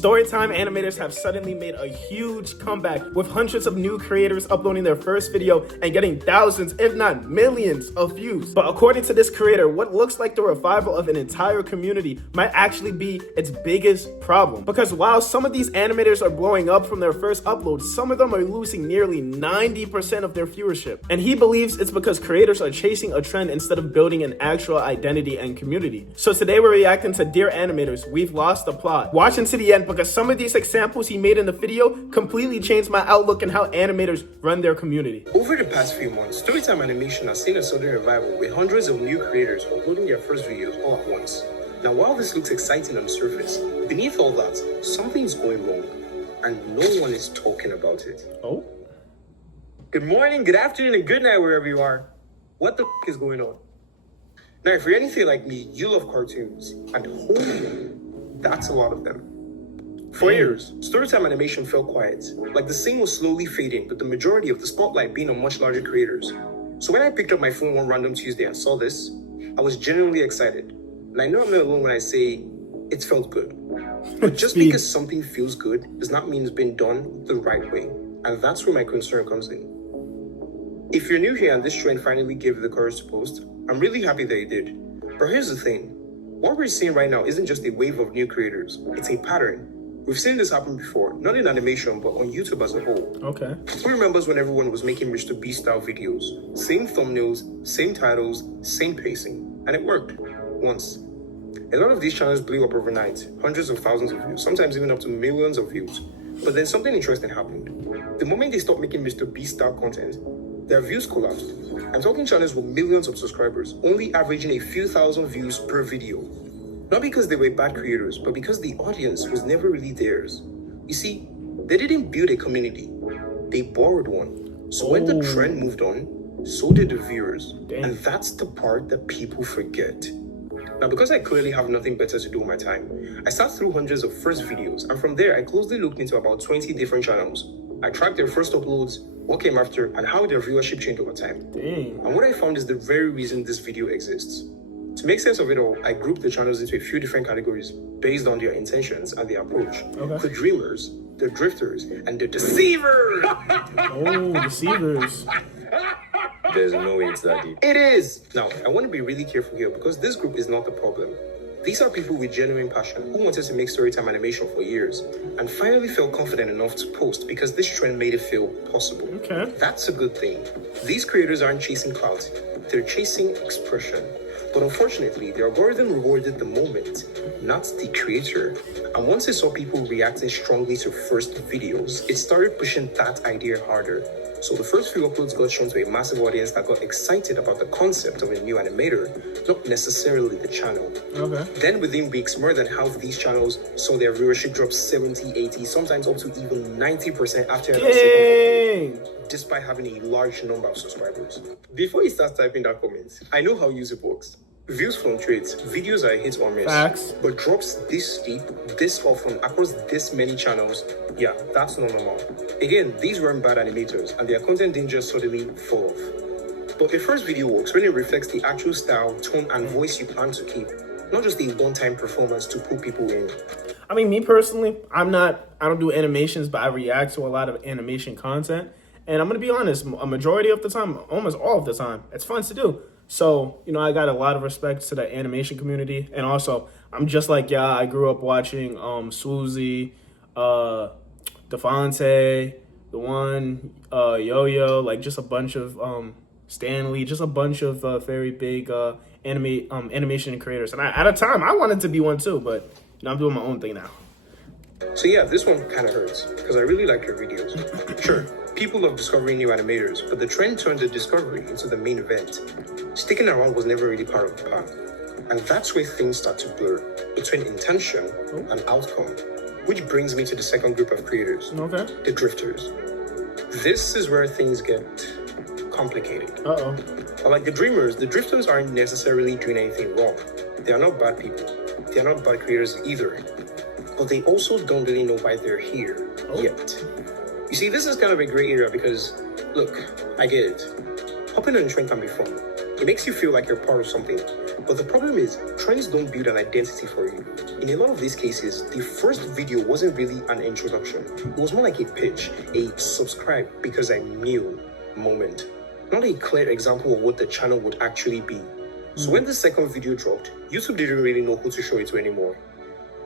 Storytime animators have suddenly made a huge comeback with hundreds of new creators uploading their first video and getting thousands, if not millions, of views. But according to this creator, what looks like the revival of an entire community might actually be its biggest problem. Because while some of these animators are blowing up from their first upload, some of them are losing nearly 90% of their viewership. And he believes it's because creators are chasing a trend instead of building an actual identity and community. So today we're reacting to Dear Animators, We've Lost the Plot. Watch until the end because some of these examples he made in the video completely changed my outlook on how animators run their community. Over the past few months, storytime animation has seen a sudden revival with hundreds of new creators uploading their first videos all at once. Now, while this looks exciting on the surface, beneath all that, something's going wrong, and no one is talking about it. Oh? Good morning, good afternoon, and good night wherever you are. What the is going on? Now, if you're anything like me, you love cartoons, and holy, that's a lot of them. For years, storytime animation felt quiet, like the scene was slowly fading, with the majority of the spotlight being on much larger creators. So when I picked up my phone one random Tuesday and saw this, I was genuinely excited. And I know I'm not alone when I say it felt good. But just because something feels good does not mean it's been done the right way. And that's where my concern comes in. If you're new here and this trend finally gave you the courage to post, I'm really happy that you did. But here's the thing. What we're seeing right now isn't just a wave of new creators. It's a pattern. We've seen this happen before, not in animation, but on YouTube as a whole. Okay. Who remembers when everyone was making Mr. Beast style videos? Same thumbnails, same titles, same pacing. And it worked. Once. A lot of these channels blew up overnight. Hundreds of thousands of views, sometimes even up to millions of views. But then something interesting happened. The moment they stopped making Mr. Beast style content, their views collapsed. I'm talking channels with millions of subscribers, only averaging a few thousand views per video. Not because they were bad creators, but because the audience was never really theirs. You see, they didn't build a community, they borrowed one. So when the trend moved on, so did the viewers. And that's the part that people forget. Now, because I clearly have nothing better to do with my time, I sat through hundreds of first videos, and from there I closely looked into about 20 different channels. I tracked their first uploads, what came after, and how their viewership changed over time. And what I found is the very reason this video exists. To make sense of it all, I grouped the channels into a few different categories based on their intentions and their approach. The dreamers, the drifters, and the deceivers! Oh, deceivers. There's no way it's that deep. It is! Now, I want to be really careful here because this group is not the problem. These are people with genuine passion who wanted to make storytime animation for years and finally felt confident enough to post because this trend made it feel possible. Okay. That's a good thing. These creators aren't chasing clout, they're chasing expression. But unfortunately, the algorithm rewarded the moment, not the creator. And once it saw people reacting strongly to first videos, it started pushing that idea harder. So the first few uploads got shown to a massive audience that got excited about the concept of a new animator, not necessarily the channel. Then within weeks, more than half of these channels saw their viewership drop 70, 80, sometimes up to even 90% after a second, despite having a large number of subscribers. Before you start typing that comment, I know how YouTube works. Views fluctuate, videos are a hit or miss. Facts. But drops this steep, this often, across this many channels, yeah, that's not normal. Again, these weren't bad animators, and their content didn't just suddenly fall off. But a first video works when it reflects the actual style, tone, and voice you plan to keep, not just a one-time performance to pull people in. I mean, me personally, I don't do animations, but I react to a lot of animation content. And I'm going to be honest, a majority of the time, almost all of the time, it's fun to do. So, you know, I got a lot of respect to the animation community. And also, I'm just like, yeah, I grew up watching Swoozie, Devontae, the one, Yo-Yo, like just a bunch of Stanley, just a bunch of very big animation creators. And at a time, I wanted to be one too, but you know, I'm doing my own thing now. So yeah, this one kind of hurts because I really like your videos. Sure, people love discovering new animators, but the trend turned the discovery into the main event. Sticking around was never really part of the plan. And that's where things start to blur between intention and outcome. Which brings me to the second group of creators, the drifters. This is where things get complicated. Like the dreamers, the drifters aren't necessarily doing anything wrong. They are not bad people. They are not bad creators either. But they also don't really know why they're here yet. You see, this is kind of a gray area because, look, I get it. Hopping on a trend can be fun. It makes you feel like you're part of something. But the problem is, trends don't build an identity for you. In a lot of these cases, the first video wasn't really an introduction. It was more like a pitch, a subscribe because I'm new moment. Not a clear example of what the channel would actually be. So when the second video dropped, YouTube didn't really know who to show it to anymore.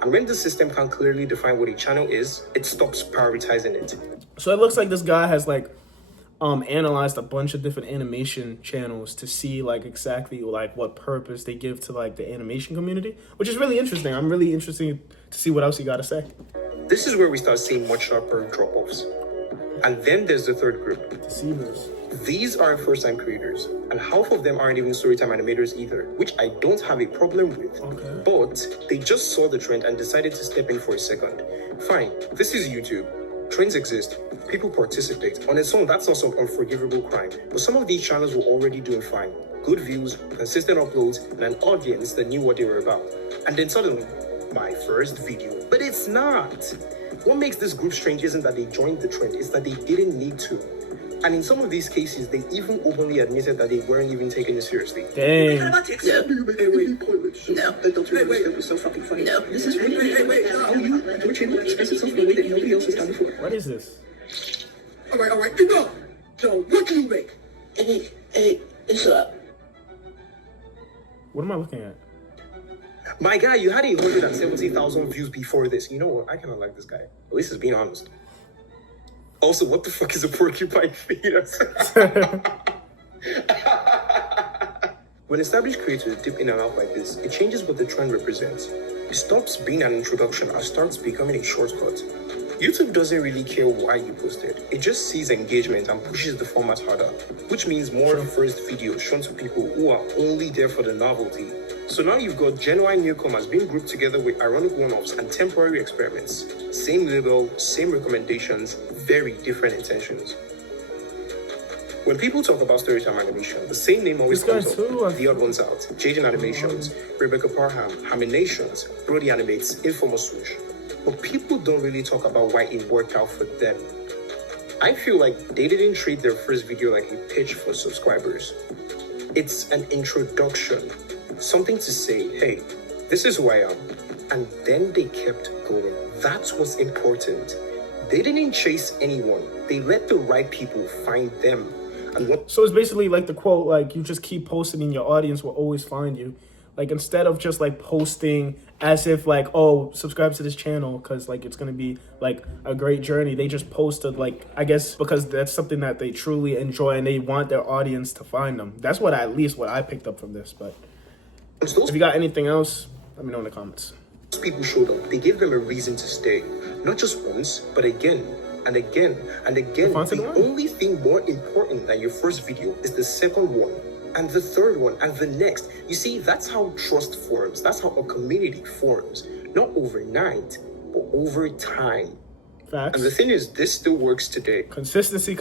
And when the system can't clearly define what a channel is, it stops prioritizing it. So it looks like this guy has like analyzed a bunch of different animation channels to see like exactly like what purpose they give to like the animation community, which is really interesting. I'm really interested to see what else you got to say. This is where we start seeing much sharper drop-offs. And then there's the third group. Deceivers. These are first-time creators, and half of them aren't even storytime animators either, which I don't have a problem with. Okay. But they just saw the trend and decided to step in for a second. Fine, this is YouTube. Trends exist. People participate. On its own, that's not some unforgivable crime. But some of these channels were already doing fine. Good views, consistent uploads, and an audience that knew what they were about. And then suddenly, my first video. But it's not. What makes this group strange isn't that they joined the trend, it's that they didn't need to. And in some of these cases, they even openly admitted that they weren't even taking it seriously. Dang. No. It was so fucking funny. No. This is really, your channel express itself in a way that nobody else has done before. What is this? All right, good go. So, what can you make? Hey, shut up. What am I looking at? My guy, you had 170,000 views before this. You know what? I kind of like this guy. At least he's being honest. Also, what the fuck is a porcupine fetus? When established creators dip in and out like this, it changes what the trend represents. It stops being an introduction and starts becoming a shortcut. YouTube doesn't really care why you posted. It just sees engagement and pushes the format harder, which means more first videos shown to people who are only there for the novelty. So now you've got genuine newcomers being grouped together with ironic one-offs and temporary experiments. Same label, same recommendations, very different intentions. When people talk about storytime animation, the same name always comes up. The Odd Ones Out, Jaden Animations, Rebecca Parham, Haminations, Brody Animates, Infamous Swoosh. But people don't really talk about why it worked out for them. I feel like they didn't treat their first video like a pitch for subscribers. It's an introduction, something to say, hey, this is who I am. And then they kept going. That's what's important. They didn't chase anyone. They let the right people find them. And so it's basically like the quote, like, you just keep posting and your audience will always find you. Like, instead of just like posting as if like, oh, subscribe to this channel because like it's gonna be like a great journey, they just posted like, I guess because that's something that they truly enjoy and they want their audience to find them. That's what at least what I picked up from this. But if you got anything else, let me know in the comments. People showed up. They gave them a reason to stay, not just once, but again and again and again. The only thing more important than your first video is the second one and the third one and the next. You see, that's how trust forms. That's how a community forms. Not overnight, but over time. Facts. And the thing is, this still works today. Consistency.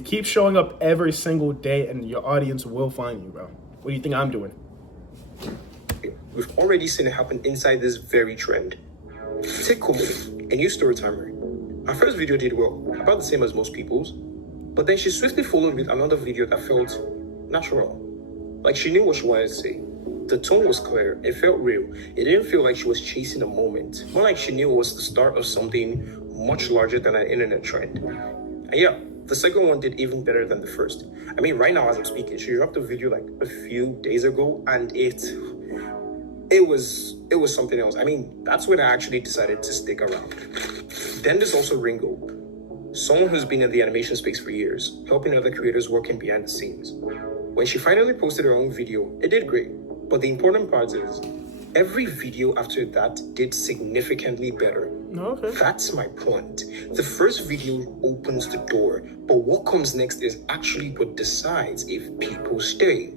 Keep showing up every single day and your audience will find you, bro. What do you think I'm doing? We've already seen it happen inside this very trend. Take Komo, a new storytimer. Her first video did well, about the same as most people's, but then she swiftly followed with another video that felt natural. Like she knew what she wanted to say. The tone was clear, it felt real. It didn't feel like she was chasing a moment. More like she knew it was the start of something much larger than an internet trend. And yeah, the second one did even better than the first. I mean, right now as I'm speaking, she dropped a video like a few days ago and it was something else. I mean, that's when I actually decided to stick around. Then there's also Ringo, someone who's been in the animation space for years, helping other creators working behind the scenes. When she finally posted her own video, it did great. But the important part is, every video after that did significantly better. Okay. That's my point. The first video opens the door, but what comes next is actually what decides if people stay.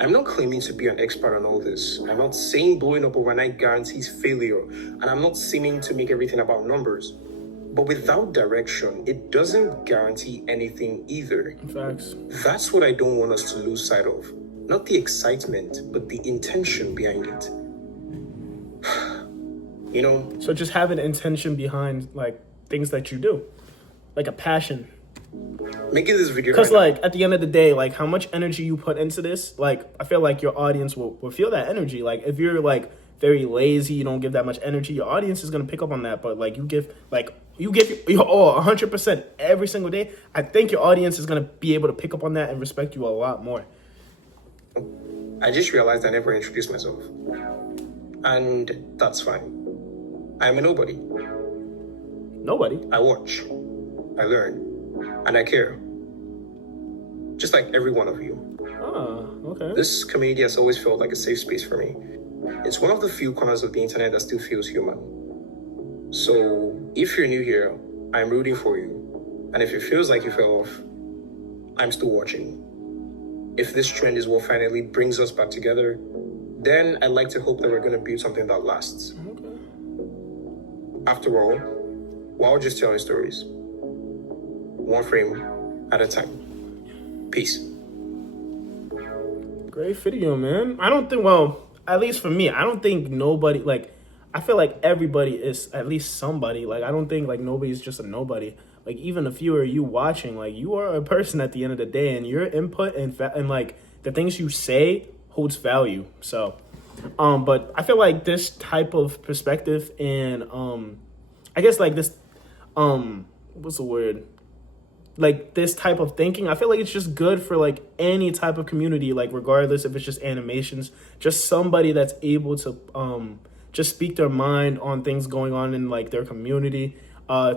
I'm not claiming to be an expert on all this. I'm not saying blowing up overnight guarantees failure, and I'm not seeming to make everything about numbers. But without direction, it doesn't guarantee anything either. Facts. That's what I don't want us to lose sight of. Not the excitement, but the intention behind it. You know? So just have an intention behind like things that you do. Like a passion. Making this video Because, like, at the end of the day, like, how much energy you put into this, like, I feel like your audience will feel that energy. Like, if you're, like, very lazy, you don't give that much energy, your audience is going to pick up on that. But, like, you give your all 100% every single day, I think your audience is going to be able to pick up on that and respect you a lot more. I just realized I never introduced myself. And that's fine. I'm a nobody. Nobody. I watch, I learn, and I care. Just like every one of you. Oh, okay. This community has always felt like a safe space for me. It's one of the few corners of the internet that still feels human. So if you're new here, I'm rooting for you. And if it feels like you fell off, I'm still watching. If this trend is what finally brings us back together, then I'd like to hope that we're going to build something that lasts. Okay. After all, we're all just telling stories. One frame at a time. Peace. Great video, man. I don't think, well, at least for me, I don't think nobody, like, I feel like everybody is at least somebody. Like, I don't think, like, nobody's just a nobody. Like, even if you are you watching, like, you are a person at the end of the day, and your input and like, the things you say holds value. So, but I feel like this type of perspective and, I guess, like, this, what's the word? Like, this type of thinking, I feel like it's just good for, like, any type of community, like, regardless if it's just animations, just somebody that's able to just speak their mind on things going on in, like, their community,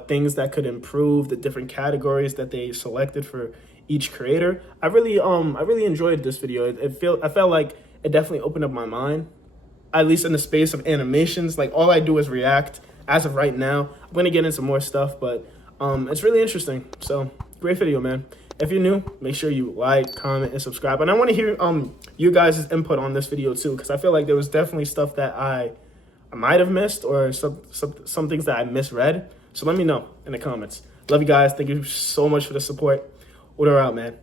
things that could improve the different categories that they selected for each creator. I really enjoyed this video. I felt like it definitely opened up my mind, at least in the space of animations. Like, all I do is react as of right now. I'm going to get into more stuff, but it's really interesting. So, great video, man. If you're new, make sure you like, comment, and subscribe. And I want to hear you guys' input on this video too, because I feel like there was definitely stuff that I might have missed, or some things that I misread. So let me know in the comments. Love you guys. Thank you so much for the support. Order out, man.